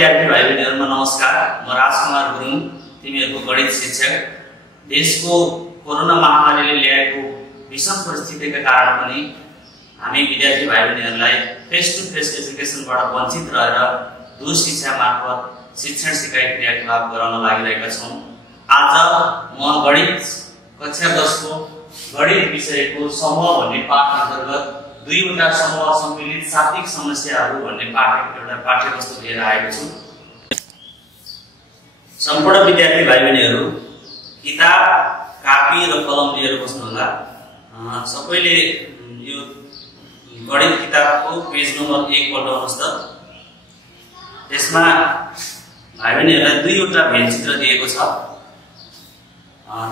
विद्यार्थी भाइ बहिनीहरुमा नमस्कार। म राजकुमार गुरुङ, तिमीहरुको गणित शिक्षक। देशको कोरोना महामारीले ल्याएको विषम परिस्थितिका कारण पनि हामी विद्यार्थी भाइ बहिनीहरुलाई फेस टु फेस एजुकेसनबाट वञ्चित रहेर दूर शिक्षा मार्फत शिक्षण सिकाइ क्रियाकलाप गराउन लागिरहेका छौं। आज म गणित कक्षा 10 को गणित विषयको समूह भन्ने पाठ अन्तर्गत दुईवटा समूह सम्मिलित शाब्दिक समस्याहरू भन्ने एउटा पाठ्यवस्तु लिएर आएको छु। सम्पूर्ण विद्यार्थी भाइ बहिनीहरु किताब, कापी र कलम लिएर बस्नुहोला। सबैले यो गणित किताबको पेज नम्बर 1 पल्टाउनुस् त। त्यसमा भाइ बहिनीहरुलाई दुईवटा भेलचित्र दिएको छ।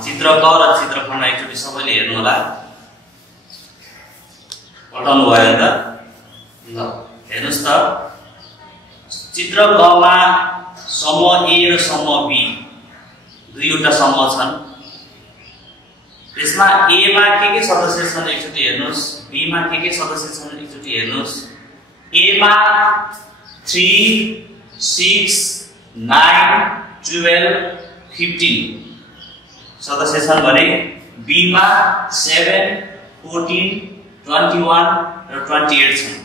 चित्र क र चित्र ख एकचोटी सबैले हेर्नु होला। पल्टाउनु भयो त? ल हेर्नुस् त। चित्र क मा समूह A र समूह B दुईवटा समूह छन्। त्यसमा A मा के सदस्य छन् एकचोटी हेर्नुस्, B मा के सदस्य छन् एकचोटी हेर्नुस्। A मा 3 6 9 12 15 सदस्य छन् भने B मा 7 14 21 र 28 छन्।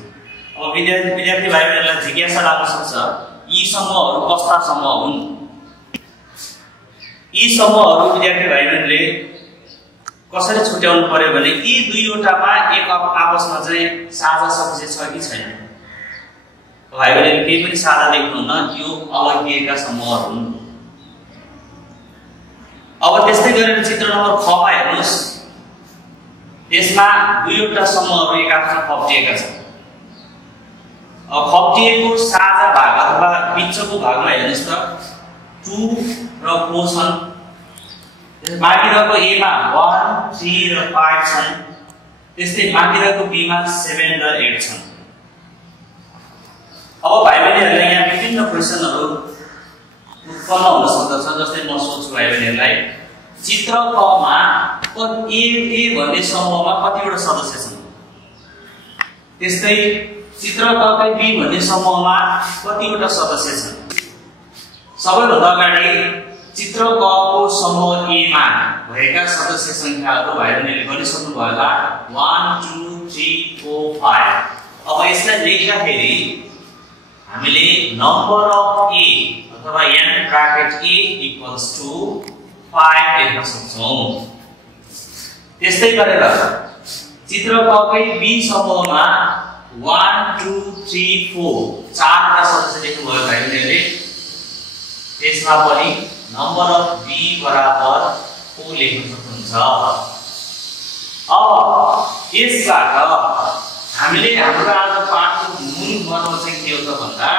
अब विद्यार्थी भाइ बहिनीलाई जिज्ञासा लाग्न सक्छ, यी समूहहरू कस्ता समूह हुन्? यी समूहहरू विद्यार्थी भाइ बहिनीले कसरी छुट्याउनु पर्यो भने यी दुईवटामा एक आपसमा चाहिँ साझा सदस्य छ कि छैन? भाइ बहिनीले केही पनि साझा देख्नुहुन्न, यो अलगिएका समूहहरू हुन्। अब त्यस्तै गरेर चित्र नम्बर 6 मा हेर्नुस्। त्यसमा दुईवटा समूहहरू एकआपसमा खप्टिएका छन्। अब खप्टिएको साझा भाग अथवा बिचको भागमा हेर्नुस् त 2 र 4 छन्। बाँकी रहेको A मा 1 3 र 5 छन्। त्यस्तै बाँकी रहेको B मा 7 र 8 छन्। अब भाइ बहिनीहरुलाई यहाँ विभिन्न क्वेशनहरु उत्पन्न हुन सक्दछ। जस्तै म सोध्छु भाइ बहिनीहरुलाई, चित्र क मा A भन्ने समूहमा कतिवटा सदस्य छन्? त्यस्तै चित्र क कै B भन्ने समूहमा कतिवटा सदस्य छन्? सबैभन्दा अगाडि चित्र क को समूह A मा भएका सदस्य संख्याहरू भाइ बहिनीले गरिसक्नु भयो होला। 1 2 3 4 5। अब यसलाई लेख्दाखेरि हामीले नम्बर अफ A अथवा n bracket A equals to 5 लेख्न सक्छौं। त्यस्तै गरेर चित्र क कै B समूहमा 1 2 3 4 चारवटा सदस्य लेख्नु भयो भाइ बहिनीले। त्यसमा पनि नम्बर अफ B बराबर 4 लेख्न सक्नुहुन्छ। अब यसबाट हामीले हाम्रो आज पाठको मूल मर्म चाहिँ के हो त भन्दा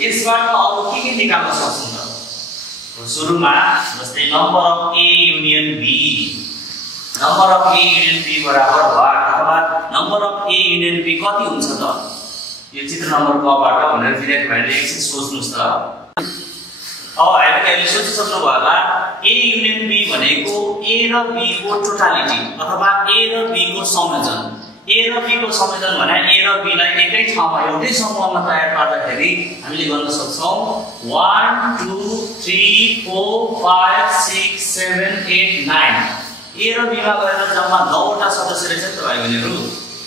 यसबाट अरु के निकाल्न सक्छौं त? सुरुमा जस्तै number of A union B, number of A union B बराबर वाट अथवा number of A union B कति हुन्छ त? यो चित्र नम्बर क बाट भनेर विद्यार्थी भाइले एकछिन सोच्नुस् त। अब हामीले सोचिसक्नु भयो होला, A युनियन B भनेको A र B को टोटालिटी अथवा A र B को संयोजन। A र B को संयोजन भने A र B लाई एकै ठाउँमा एउटै समूहमा तयार पार्दाखेरि हामीले गर्न सक्छौं 1 2 3 4 5 6 7 8 9। A र B मा गएर जम्मा 9 वटा सदस्य रहेछ त भाइ बहिनीहरु।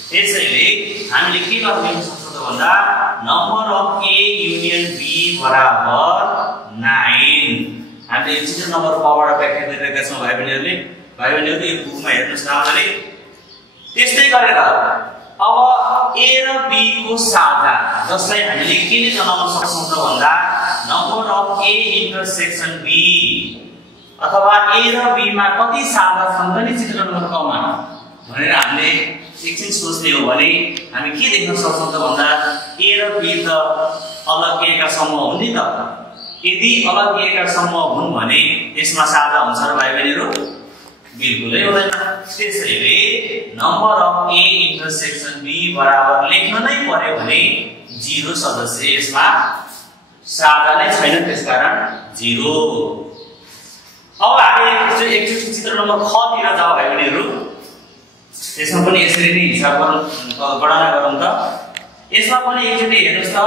त्यसैले हामीले के गर्न सक्छौं त भन्दा number of A union B बराबर 9। हामीले चित्र नम्बर 5 बाट व्याख्या गरिरहेका छौं भाइ बहिनीहरुले। भाइ बहिनीहरु यो बुकमा हेर्नुस् राम्ररी। त्यस्तै गरेर अब A र B को साझा जसलाई हामीले के जनाउन सक्छौं त भन्दा number of A intersection B अथवा A र B मा कति साझा छन् त नि चित्र नम्बर 6 मा भनेर हामीले एकछिन सोच्ने हो भने हामी के देख्न सक्छौं त भन्दा A र B त अलगिएका समूह हुन् नि त। यदि अलगिएका समूह हुन् भने यसमा साझा हुन्छ र भाइ बहिनीहरु? बिल्कुलै हुँदैन। त्यसैले number of A intersection B बराबर लेख्न नै पर्यो भने 0 सदस्य यसमा साझा नै छैन, त्यसकारण 0। अब हामी एकचोटी चित्र नम्बर 6 तिर जाऊ भाइ बहिनीहरु। त्यसमा पनि यसरी नै हिसाब गणना गरौँ त। यसमा पनि एकचोटी हेर्नुस् त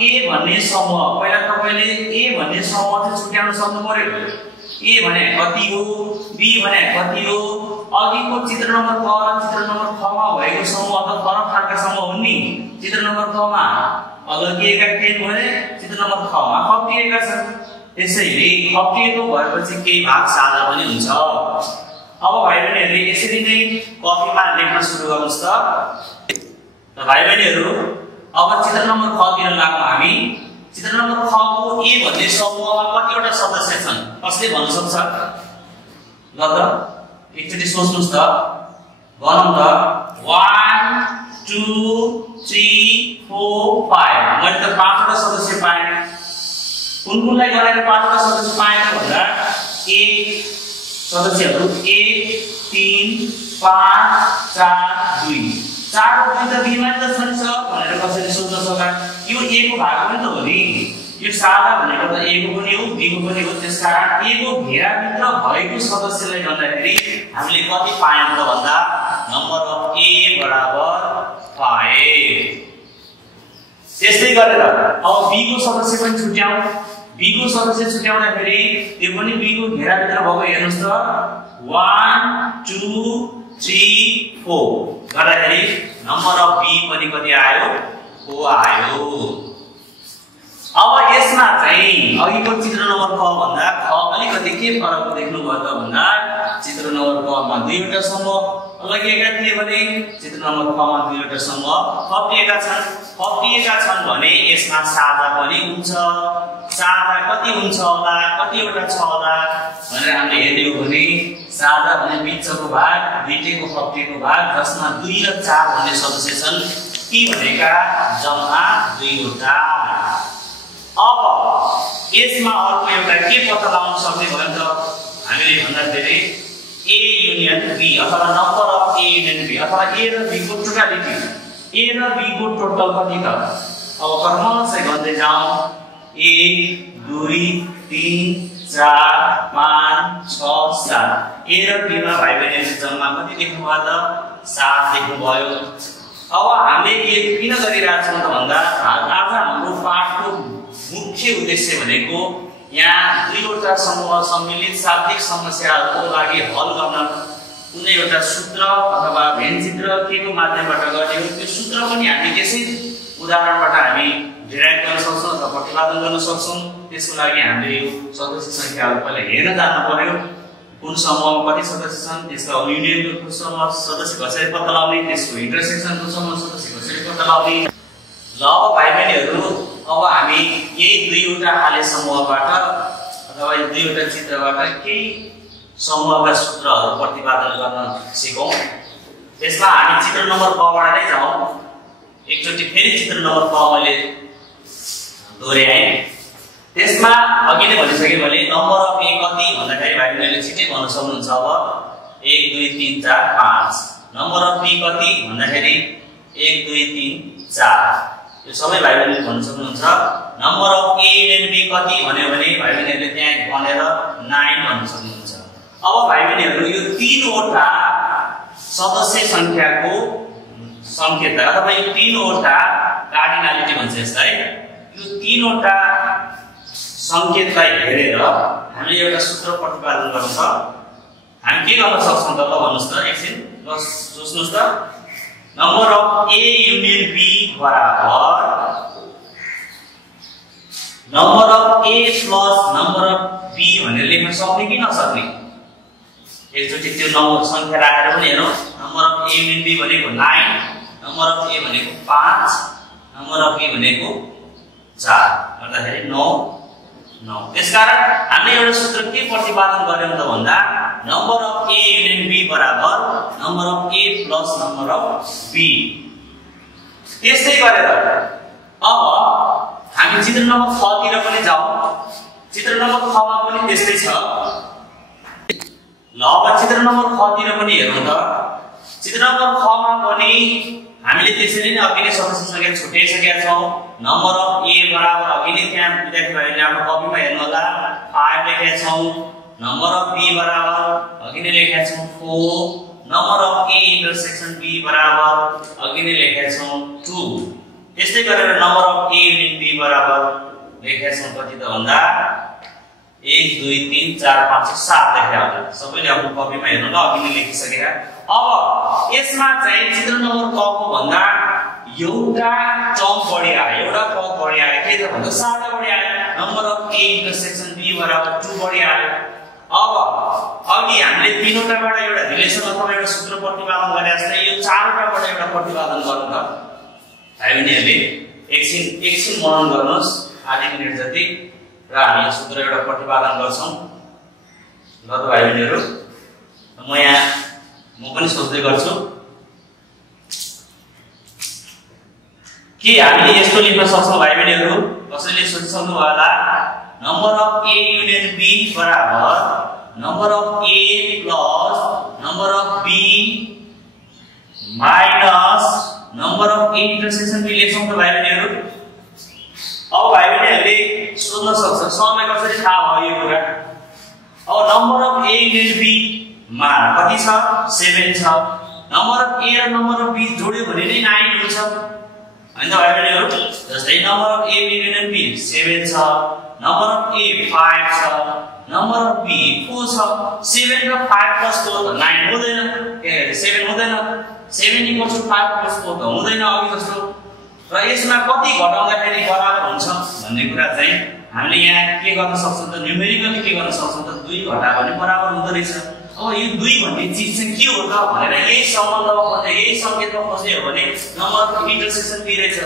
ए भन्ने समूह पहिला तपाईले ए भन्ने समूह चाहिँ छुट्याउन सक्नु पर्यो ए भने कति हो बी भने कति हो अघिको चित्र नम्बर क र चित्र नम्बर ख मा भएको समूह त फरक खालका समूह हुन् नि चित्र नम्बर क मा अलगिएका केही भने चित्र नम्बर ख मा खप्टिएका छन् त्यसैले खप्टिएको भएपछि केही भाग साझा पनि हुन्छ अब भाइ बहिनीहरुले यसरी नै कपीमा लेख्न सुरु गर्नुस् त भाइ बहिनीहरु अब चित्र नम्बर ख तिर लागौं हामी चित्र नम्बर ख को ए भन्ने समूहमा कतिवटा सदस्य छन् कसले भन्न सक्छ ल त एकचोटी सोच्नुस् त गरौँ त 1 2 3 4 5 मैले त पाँचवटा सदस्य पाएँ कुनकुनलाई गराएर पाँचवटा सदस्य पाएँ त भन्दा ए सदस्यहरु 1 3 5 4 2 चार र 2 त बी मा त छन् भनेर कसैले सोच्न सक्ला यो ए को भाग पनि त हो नि यो सादा भनेको त ए को पनि हो बी को पनि हो त्यसकारण ए को घेरा भित्र भएको सदस्यलाई गर्दाखेरि हामीले कति पायौं त भन्दा नम्बर अफ ए बराबर 5 त्यस्तै गरेर अब बी को सदस्य पनि छुट्याउँ बी को सदस्य छुट्याउँदाखेरि यो पनि बी को घेरा भित्र भएको हेर्नुस् त 1 2 3 4 गर्दाखेरि नम्बर अफ बी पनि कति आयो 4 आयो अब यसमा चाहिँ अघिको चित्र नम्बर क भन्दा ख अलिकति के फरक देख्नु भयो त भन्दा चित्र नम्बर क मा दुईवटा समूह अलगिएका थिए भने चित्र नम्बर ख मा दुईवटा समूह खप्टिएका छन् भने यसमा साझा पनि हुन्छ साझा कति हुन्छ होला कतिवटा छ होला भनेर हामीले हेर्ने हो भने साझा भने बिचको भाग दुईटैको खप्टिएको भाग जसमा 2 र 4 भन्ने सदस्य छन् ती भनेका जम्मा 2 वटा अब यसमा अर्को एउटा के पत्ता लगाउन सक्ने भयो त हामीले भन्दा धेरै ए युनियन बी अथवा number of A union B अथवा ए र बी को टोटालिटी ए र बी को टोटल कति त अब क्रमशः गर्दै जाउँ 1 2 3 4 5 6 7 ए र बी मा भाइ बहिनीहरु जम्मा कति लेख्नु भयो त 7 लेख्नु भयो अब हामीले के किन गरिरहेका छौं त भन्दा आज हाम्रो पाठको मुख्य उद्देश्य भनेको यहाँ दुईवटा समूह सम्मिलित शाब्दिक समस्याहरूको लागि हल गर्न कुनै एउटा सूत्र अथवा व्यञ्जित्र केको माध्यमबाट गर्ने हो त्यो सूत्र पनि हामी त्यसै उदाहरणबाट हामी डिराइभ गर्न सक्छौं अथवा प्रतिपादन गर्न सक्छौं त्यसको लागि हामीले यो सदस्य संख्याहरू पहिला हेर्न जान्नु पर्यो कुन समूहमा कति सदस्य छन् त्यसको युनियनको समूह सदस्य कसरी पत्ता लगाउने त्यसको इन्टरसेक्सनको समूह सदस्य कसरी पत्ता लगाउने ल अब भाइ बहिनीहरु अब हामी यही दुईवटा खाले समूहबाट अथवा यो दुईवटा चित्रबाट केही समूहका सूत्रहरू प्रतिपादन गर्न सिकौं त्यसमा हामी चित्र नम्बर क बाट नै जाउँ एकचोटी फेरि चित्र नम्बर क मैले दोहोर्याएँ त्यसमा अघि नै भनिसके मैले नम्बर अफ ए कति भन्दाखेरि भाइ बहिनीले छिटै भन्न सक्नुहुन्छ अब 1 2 3 4 5 नम्बर अफ बी कति भन्दाखेरि 1 2 3 4 यो सबै भाइ बहिनीले भन्न सक्नुहुन्छ number of A union B कति भन्यो भने भाइ बहिनीहरुले त्यहाँ भनेर 9 भन्न सक्नुहुन्छ अब भाइ बहिनीहरु यो तीनवटा सदस्य संख्याको संकेत अथवा यो तीनवटा कार्डिनालिटी भन्छ यसलाई यो तीनवटा संकेतलाई हेरेर हामीले एउटा सूत्र प्रतिपादन गर्न छ हामी के गर्न सक्छौं त भन्नुस् त एकछिन ल सोच्नुस् त number of A union B बराबर number of A plus number of B भनेर लेख्न सक्ने कि नसक्ने एकचोटी त्यो नम्बर संख्या राखेर पनि हेरौं number of A union B भनेको 9 नम्बर अफ ए भनेको 5 नम्बर अफ बी भनेको 4 गर्दाखेरि 9 त्यसकारण हामीले एउटा सूत्र के प्रतिपादन गर्यौं त भन्दा number of A union B बराबर number of A plus number of B त्यसै गरेर अब हामी चित्र नम्बर 6 तिर पनि जाउँ चित्र नम्बर 6 मा पनि त्यस्तै छ ल अब चित्र नम्बर 6 तिर पनि हेरौँ त चित्र नम्बर 6 मा पनि हामीले त्यसरी नै अघि नै सदस्य संख्या छुट्याइसकेका छौं नम्बर अफ ए बराबर अघि नै त्यहाँ विद्यार्थी भाइले आफ्नो कपीमा हेर्नु होला 5 लेखेका छौं नम्बर अफ बी बराबर अघि नै लेखेका छौं 4 number of A intersection B बराबर अघि नै लेखेका छौं 2 यस्तै गरेर number of A union B बराबर लेखेका छौं कति त भन्दा 1 2 3 4 5 7 लेखेका होला। सबैले आफ्नो कपीमा हेर्नु ल, अघि नै लेखिसकेका। अब यसमा चाहिँ चित्र नम्बर क को भन्दा एउटा टर्म बढी आयो, एउटा पद बढी आयो। के त भन्दा 7 बढी आयो। Number of A intersection B बराबर 2 बढी आयो। अब अघि हामीले तीनवटाबाट एउटा रिलेसन अथवा एउटा सूत्र प्रतिपादन गरे जस्तै यो चारवटाबाट एउटा प्रतिपादन गर्नु त भाइ बहिनीहरुले एकछिन मनन गर्नुस्, आधी मिनेट जति, र हामी यो सूत्र एउटा प्रतिपादन गर्छौं। ल त भाइ बहिनीहरु, म पनि सोच्दै गर्छु के हामीले यस्तो लेख्न सक्छौं भाइ बहिनीहरु। कसैले सोचिसक्नु होला number of A union B बराबर number of A plus number of B minus number of A intersection B लेख्छौं त भाइ बहिनीहरु। अब भाइ बहिनीहरुले सोध्न सक्छ सरलाई कसरी थाहा भयो यो कुरा। अब number of A union B मा कति छ 7 छ। नम्बर अफ ए र नम्बर अफ बी जोड्यो भने नै 9 हुन्छ हैन त भाइ बहिनीहरु। जस्तै number of A union B 7 छ, नम्बर अफ ए 5 छ, नम्बर अफ बी 4 छ। 7 र 5 प्लस 4 त 9 हुँदैन, 7 हुँदैन। 7 = 5 प्लस 4 त हुँदैन अघि जस्तो। र यसमा कति घटाउँदाखेरि बराबर हुन्छ भन्ने कुरा चाहिँ हामीले यहाँ के गर्न सक्छौं त, न्युमेरिकली के गर्न सक्छौं त 2 घटायो भने बराबर हुँदै रहेछ। अब यो 2 भन्ने चीज चाहिँ के हो त भनेर यही सम्बन्धमा खोज्दै यही संकेतमा खोज्ने हो भने नम्बर अफ इन्टरसेक्सन बी रहेछ।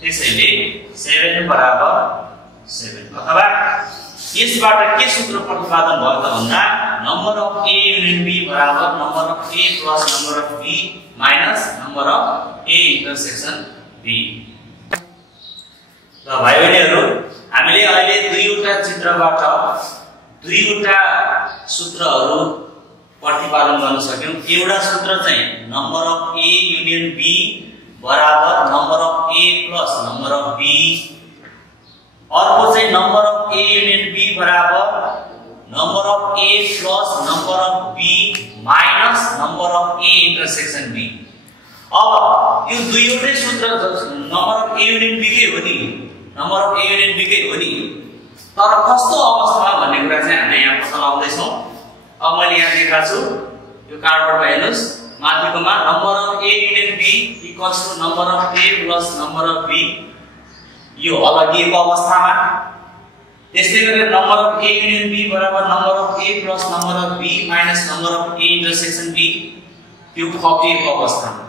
त्यसैले 7 बराबर 7 अथवा यसबाट के सूत्र प्रतिपादन भयो त भन्दा number of A union B बराबर number of A plus number of B minus number of A intersection B. ल भाइ बहिनीहरु, हामीले अहिले दुईवटा चित्रबाट दुईवटा सूत्रहरू प्रतिपादन गर्न सक्यौं। एउटा सूत्र चाहिँ number of A union B बराबर number of A plus number of B, अर्को चाहिँ number of A union B बराबर number of A plus number of B minus number of A intersection B. अब यो दुईवटै सूत्र number of A union B कै हो नि, number of A union B कै हो नि, तर कस्तो अवस्थामा भन्ने कुरा चाहिँ हामीले यहाँ पत्ता लगाउँदै छौं। अब मैले यहाँ लेखेको छु यो कार्डबोर्डमा हेर्नुस्, माथिकोमा number of A union B equals to number of A plus number of B, यो अलगिएको अवस्थामा। त्यस्तै गरेर number of A union B बराबर number of A plus number of B minus number of A intersection B, यो थपिएको अवस्थामा।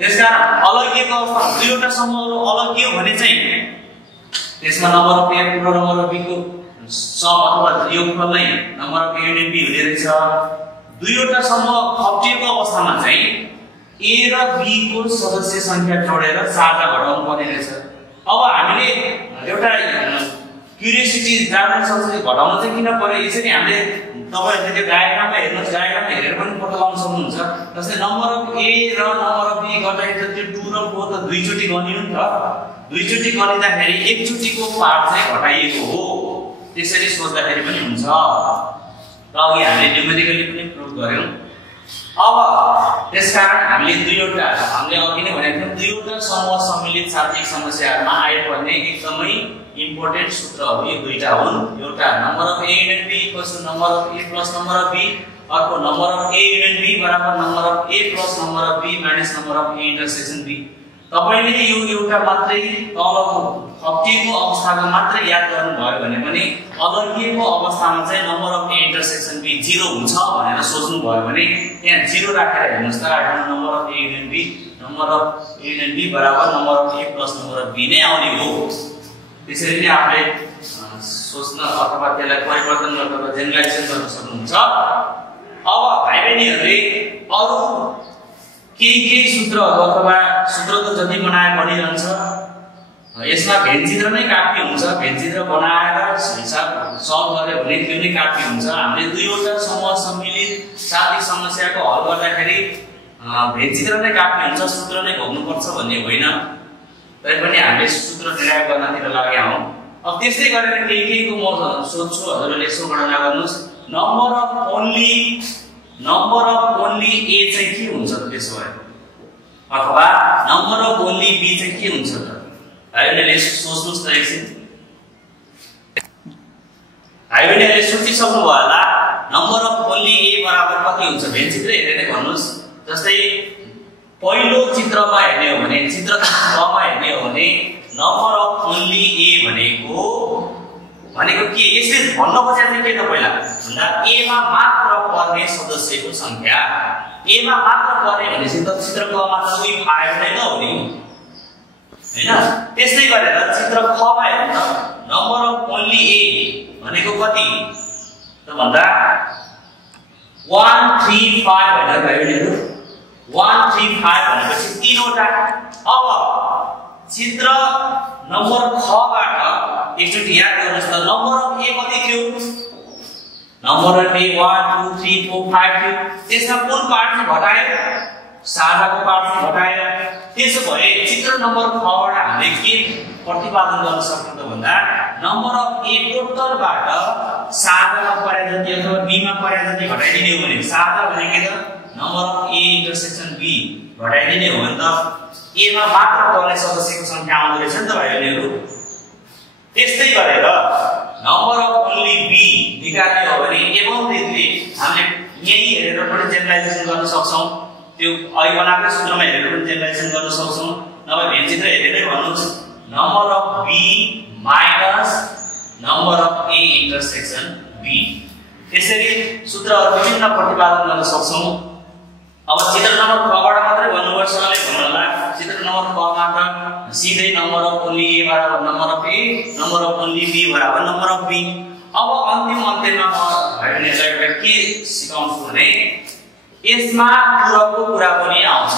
त्यसकारण अलगिएको अवस्था दुईवटा समूहहरू अलगियो भने चाहिँ त्यसमा नम्बर अफ ए र नम्बर अफ बी को सम अथवा योगफल नै number of A union B हुने रहेछ। दुईवटा समूह थपिएको अवस्थामा चाहिँ ए र बी को सदस्य संख्या जोडेर 7 घटाउनु पर्ने रहेछ। अब हामीले एउटा क्युरियोसिटी जान्न सक्छ घटाउन चाहिँ किन पर्यो, यसरी हामीले तपाईहरुले त्यो डायग्राममा हेर्नुस्, डायग्राममा हेरेर पनि पत्ता लगाउन सक्नुहुन्छ। जस्तै नम्बर अफ ए र नम्बर अफ बी गर्दाखेरि त्यो 2 र 4 त दुईचोटी गनिनु नि त, दुईचोटी गनिँदाखेरि एकचोटीको पार्ट चाहिँ घटाइएको हो, त्यसरी सोच्दाखेरि पनि हुन्छ। र अघि हामीले न्युमेरिकली पनि प्रुभ गर्यौं। अब त्यसकारण हामीले दुईवटा हामीले अघि नै भनेको थियौं दुईवटा समूह सम्मिलित शाब्दिक समस्याहरुमा आइपर्ने एकदमै इम्पोर्टेन्ट सूत्रहरू यो दुईटा हुन्। एउटा number of A union B equals to number of A plus number of B, अर्को number of A union B बराबर number of A plus number of B minus number of A intersection B. तपाईले यो एउटा मात्रै तलको थपिएको अवस्थाको मात्रै याद गर्नु भयो भने पनि अलगिएको अवस्थामा चाहिँ number of A intersection B 0 हुन्छ भनेर सोच्नु भयो भने त्यहाँ 0 राखेर हेर्नुस् त, number of A union B number of A union B बराबर number of A plus number of B नै आउने हो। त्यसरी नै आफूले सोच्न अथवा त्यसलाई परिवर्तन गर्न अथवा जेनरलाइजेसन गर्न सक्नुहुन्छ। अब भाइ बहिनीहरुले अरु केही सूत्रहरू अथवा सूत्र त जति बनाए बढिरहन्छ, यसमा भेन्चित्र नै काफी हुन्छ। भेन्चित्र बनाएर हिसाब सल्भ गर्यो भने त्यो नै काफी हुन्छ। हामीले दुईवटा समूह सम्मिलित शाब्दिक समस्याको हल गर्दाखेरि भेन्चित्र नै काफी हुन्छ, सूत्र नै भोग्नुपर्छ भन्ने होइन। तैपनि हामीले सूत्र डिराइभ गर्नतिर लागेका हौं। अब त्यस्तै गरेर केहीको म सोध्छु, हजुरले यसो गणना गर्नुस्। नम्बर अफ ओन्ली ए चाहिँ के हुन्छ त त्यसो भए, अथवा नम्बर अफ ओन्ली बी चाहिँ के हुन्छ त? भाइ बहिनीले सोच्नुस् त एकछिन। भाइ बहिनीले सोचिसक्नु भयो होला नम्बर अफ ओन्ली ए बराबर कति हुन्छ भेन चित्र हेरेर भन्नुस्। जस्तै पहिलो चित्रमा हेर्ने हो भने चित्र कमा हेर्ने हो भने नम्बर अफ ओन्ली ए भनेको के यसले भन्न खोजेको चाहिँ के त पहिला भन्दा ए मा मात्र पर्ने सदस्यको संख्या। ए मा मात्र पर्ने भनेपछि त चित्र क मा त उही फाइभ नै न हुने हैन। त्यसै गरेर चित्र ख मा हेर्नु त नम्बर अफ ओन्ली ए भनेको कति त भन्दा 135 भनेर भयो नि 135 भनेपछि तीनवटा। अब चित्र नम्बर ख बाट एकचोटी याद गर्नुस् त नम्बर अफ ए कति थियो नम्बर अफ ए 1 2 3 4 5 थियो। त्यसमा कुन पार्ट चाहिँ घटायो साझाको पार्ट चाहिँ घटायो। त्यसो भए चित्र नम्बर ख बाट हामीले के प्रतिपादन गर्न सक्छौं त भन्दा नम्बर अफ ए टोटल बाट साझामा परे जति अथवा बी मा परे जति घटाइदिने हो भने साझा भनेको के त number of A intersection B घटाइदिने हो भने त ए मा मात्र पर्ने सदस्यको संख्या आउँदो रहेछ नि त भाइ बहिनीहरु। त्यस्तै गरेर नम्बर अफ ओन्ली बी निकाल्ने हो भने एबोभले हामीले यही हेरेर पनि जेनरलाइजेसन गर्न सक्छौं। त्यो अहिले बनाएको सूत्रमा हेरेर पनि जेनरलाइजेसन गर्न सक्छौं। नभए भेन चित्र हेरेरै भन्नुस् number of B minus number of A intersection B. त्यसरी सूत्रहरु विभिन्न प्रतिपादन गर्न सक्छौं। अब चित्र नम्बर ख बाट मात्रै भन्नुपर्छ भने भन्नुला चित्र नम्बर ख मा त सिधै नम्बर अफ ओन्ली ए बराबर number of A number of only B बराबर नम्बर अफ बी। अब अन्तिममा म भाइ बहिनीहरुलाई एउटा के सिकाउँछु भने यसमा पूरकको कुरा पनि आउँछ।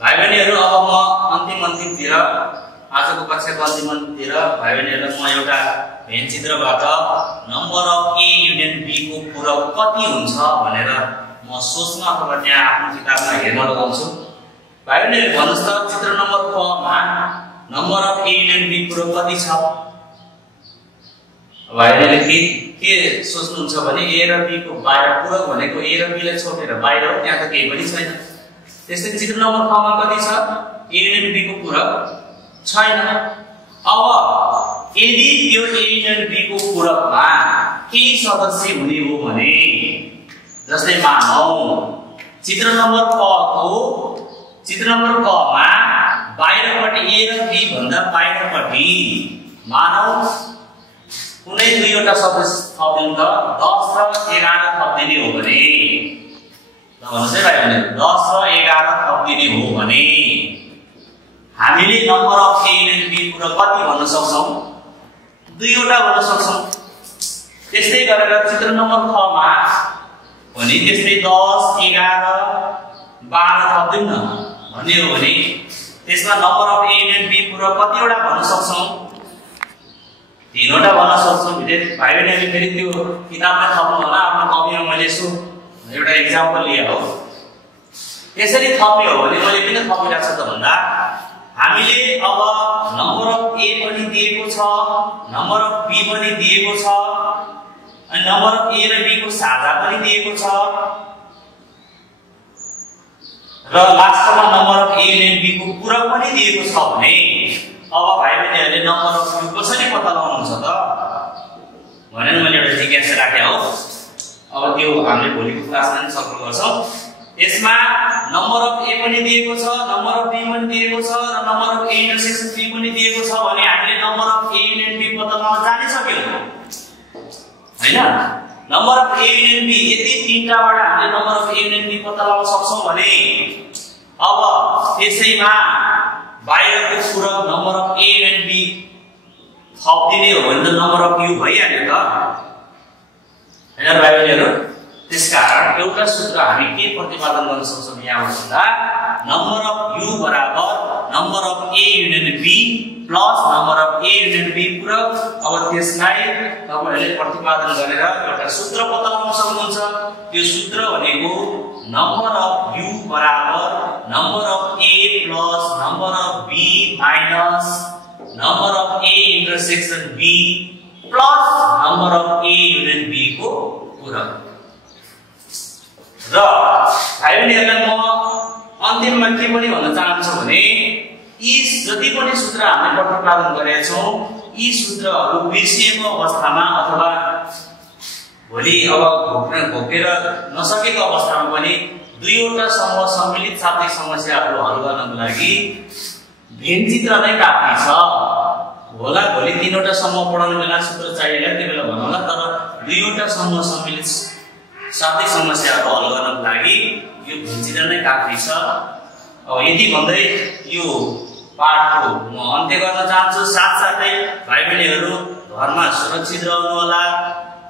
भाइ बहिनीहरु अब म अन्तिमतिर आजको कक्षाको अन्तिमतिर भाइ बहिनीहरुलाई म एउटा भेन चित्रबाट number of A union B को पूरक कति हुन्छ भनेर म सोच्न अथवा त्यहाँ आफ्नो किताबमा हेर्न लगाउँछु। भाइ बहिनीहरु भन्नुस् त चित्र नम्बर क मा number of A union B पूरक कति छ। भाइ बहिनीले के सोच्नुहुन्छ भने ए र बी को बाहिर पूरक भनेको ए र बी लाई छोडेर बाहिर हो त्यहाँ त केही पनि छैन। त्यसै चित्र नम्बर क मा कति छ ए युनियन बी को पूरक छैन। अब यदि त्यो ए युनियन बी को पूरकमा केही सदस्य हुने हो भने जस्तै मानौ चित्र नम्बर क मा बाहिरपट्टि ए र बी भन्दा बाहिरपट्टि मानौ कुनै दुईवटा सदस्य थपिदिउँ त 10 र 11 थपिदिने हो भने भन्नुस् है भाइ बहिनी 10 र 11 थपिदिने हो भने हामीले number of A union B पूरक कति भन्न सक्छौं दुईवटा भन्न सक्छौं। त्यस्तै गरेर चित्र नम्बर ख मा भने त्यस्तै 10 11 12 थपिदिउँ न भन्ने हो भने त्यसमा number of A union B पूरक कतिवटा भन्न सक्छौं तीनवटा भन्न सक्छौं। भाइ बहिनीहरुले फेरि त्यो किताबमा थप्नु होला आफ्नो कपीमा मैले यसो एउटा एक्जाम्पल लिए हो। यसरी थप्ने हो भने मैले किन थपिरहेको छु त भन्दा हामीले अब नम्बर अफ ए पनि दिएको छ नम्बर अफ बी पनि दिएको छ अनि नम्बर अफ ए र बी को साझा पनि दिएको छ र लास्टमा number of A union B को पूरक पनि दिएको छ भने अब भाइ बहिनीहरुले नम्बर अफ यू कसरी पत्ता लगाउनुहुन्छ त भनेर मैले एउटा जिज्ञासा राखे हो। अब त्यो हामीले भोलिको क्लासमा नि सक्नु गर्छौं। यसमा नम्बर अफ ए पनि दिएको छ नम्बर अफ बी पनि दिएको छ र number of A intersection B पनि दिएको छ भने हामीले number of A union B पत्ता लगाउन जानि सक्यौ हैन। Number of A union B यदि तीनटाबाट हामीले number of A union B पत्ता लगाउन सक्छौं भने अब त्यसैमा बाहिरको पूरक number of A union B थपिदिने हो भने त नम्बर अफ यू भइहाल्यो त हैन भाइ बहिनीहरु। त्यसकारण एउटा सूत्र हामी के प्रतिपादन गर्न सक्छौं यहाँबाट भन्दा नम्बर अफ यू बराबर number of A union B plus number of A union B पूरक। अब त्यसलाई तपाईहरुले प्रतिपादन गरेर एउटा सूत्र पत्ता लगाउन सक्नुहुन्छ। त्यो सूत्र भनेको नम्बर अफ यू बराबर number of A plus number of B minus number of A intersection B plus number of A union B को पूरक। र भाइ बहिनीहरुलाई म अन्तिममा के पनि भन्न चाहन्छु भने यी जति पनि सूत्र हामीले प्रतिपादन गरेका छौँ यी सूत्रहरू बिर्सिएको अवस्थामा अथवा भोलि अब घोकेर नसकेको अवस्थामा पनि दुईवटा समूह सम्मिलित शाब्दिक समस्याहरू हल गर्नको लागि भेन चित्र नै काफी छ होला। भोलि तीनवटा समूह पढाउने बेला सूत्र चाहिएला त्यो बेला भनौँला, तर दुईवटा समूह सम्मिलित शाब्दिक समस्याहरू हल गर्नको लागि यो भेन चित्र नै काफी छ। अब यदि भन्दै यो पाठको म अन्त्य गर्न चाहन्छु। साथसाथै भाइ बहिनीहरू घरमा सुरक्षित रहनु होला।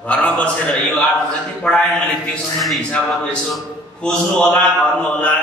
घरमा बसेर यो आज जति पढाएँ मैले त्यो सम्बन्धी हिसाबहरू यसो खोज्नु होला, गर्नु होला।